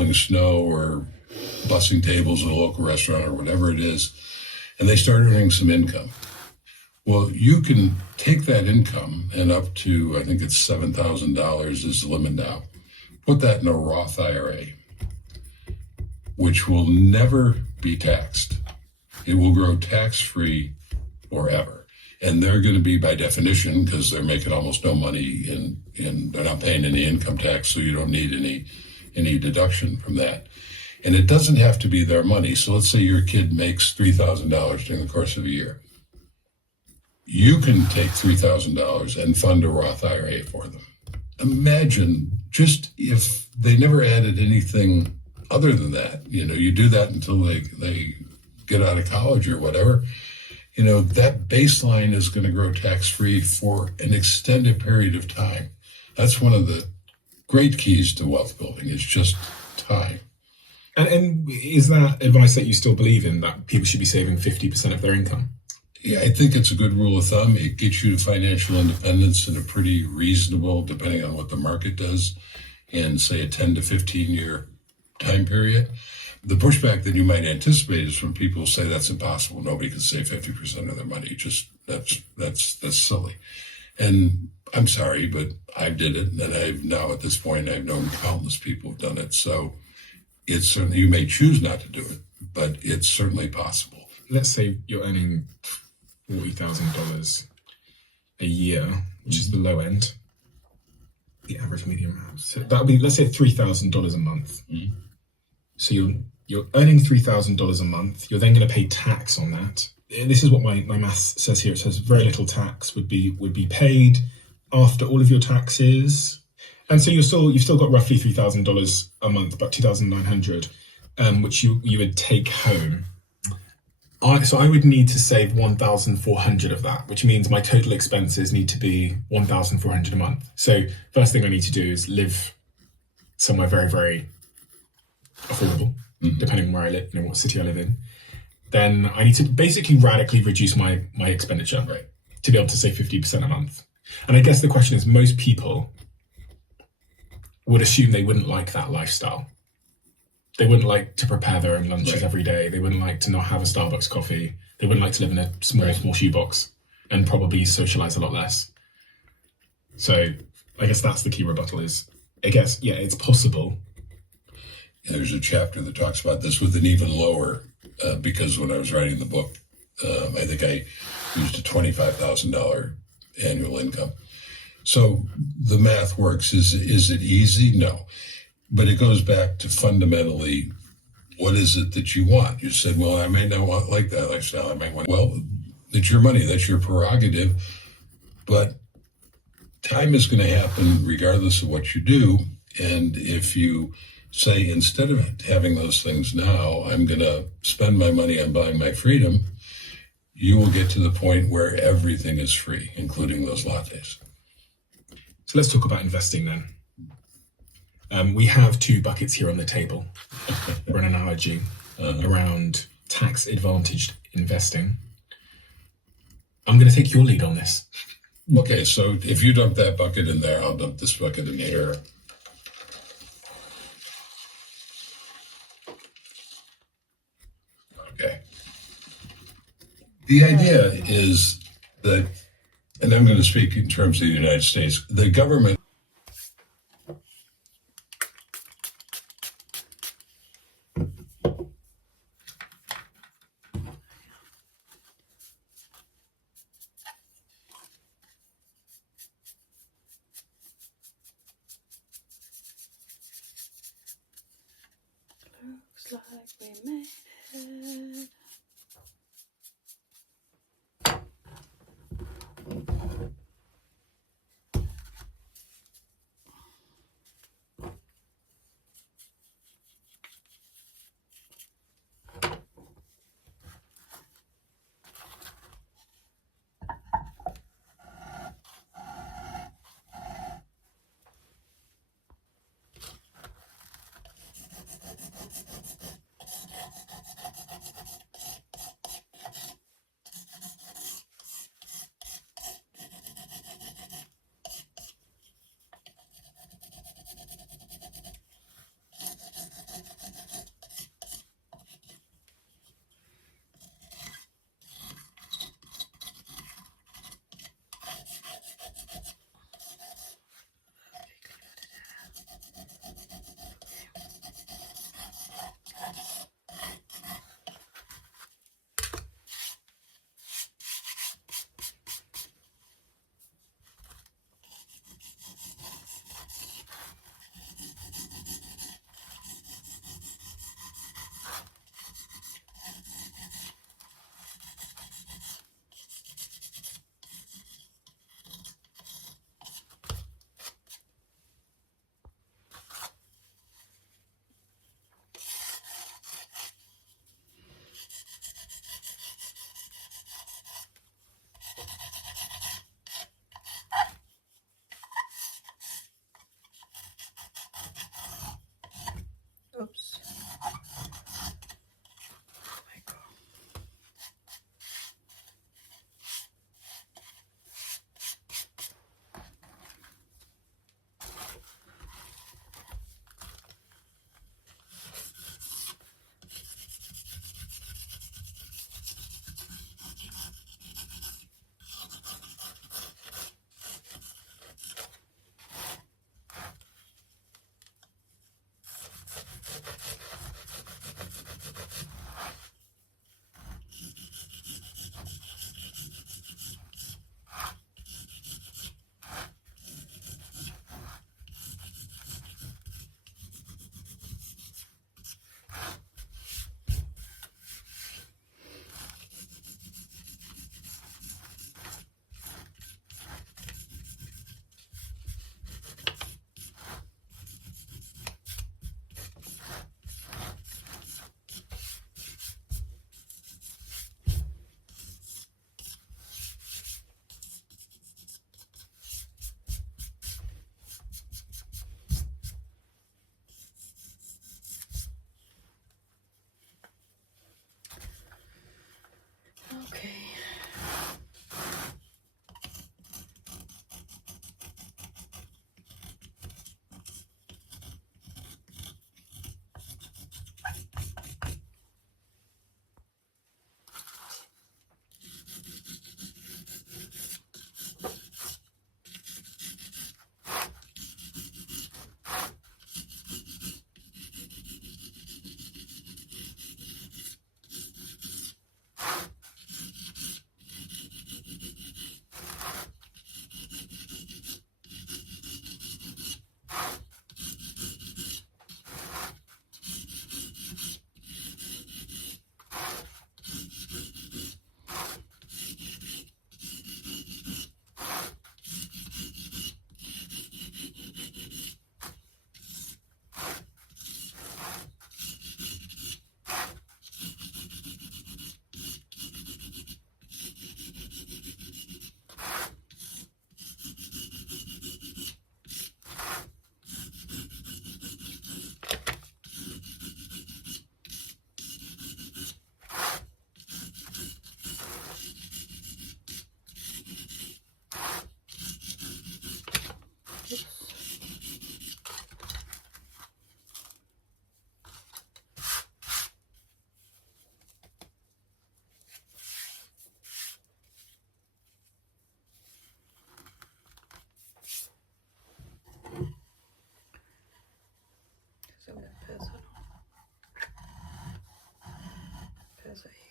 shoveling snow or bussing tables at a local restaurant or whatever it is, and they start earning some income. Well, you can take that income and up to, I think it's $7,000 is the limit now, put that in a Roth IRA, which will never be taxed. It will grow tax-free forever. And they're going to be, by definition, because they're making almost no money and they're not paying any income tax, so you don't need any deduction from that. And it doesn't have to be their money. So let's say your kid makes $3,000 during the course of a year. You can take $3,000 and fund a Roth IRA for them. Imagine just if they never added anything other than that. You do that until they get out of college or whatever. That baseline is going to grow tax-free for an extended period of time. That's one of the great keys to wealth building. It's just time. And is that advice that you still believe in, that people should be saving 50% of their income? Yeah, I think it's a good rule of thumb. It gets you to financial independence in a pretty reasonable, depending on what the market does, in, say, a 10 to 15-year time period. The pushback that you might anticipate is when people say that's impossible. Nobody can save 50% of their money. That's silly. And I'm sorry, but I did it. And I've now at this point, I've known countless people who've done it. So it's certainly, you may choose not to do it, but it's certainly possible. Let's say you're earning $40,000 a year, which is the low end, the average median house. So that would be, let's say, $3,000 a month. Mm-hmm. So you're earning $3,000 a month. You're then going to pay tax on that. And this is what my maths says here. It says very little tax would be paid after all of your taxes, and so you've still got roughly $3,000 a month, about $2,900, which you would take home. So I would need to save $1,400 of that, which means my total expenses need to be $1,400 a month. So first thing I need to do is live somewhere very, very affordable, depending on where I live, what city I live in. Then I need to basically radically reduce my expenditure, right, to be able to save 50% a month. And I guess the question is, most people would assume they wouldn't like that lifestyle. They wouldn't like to prepare their own lunches every day. They wouldn't like to not have a Starbucks coffee. They wouldn't like to live in a small shoebox and probably socialize a lot less. So I guess that's the key rebuttal is, I guess, yeah, it's possible. There's a chapter that talks about this with an even lower, because when I was writing the book, I think I used a $25,000 annual income. So the math works. Is it easy? No. But it goes back to fundamentally, what is it that you want? You said, well, I may not want like that lifestyle. I might want, well, it's your money. That's your prerogative. But time is going to happen regardless of what you do. And if you say, instead of having those things now, I'm going to spend my money on buying my freedom, you will get to the point where everything is free, including those lattes. So let's talk about investing then. We have two buckets here on the table for an analogy around tax-advantaged investing. I'm going to take your lead on this. Okay, so if you dump that bucket in there, I'll dump this bucket in here. Okay. The idea is that, and I'm going to speak in terms of the United States, the government looks like we made it. says it here.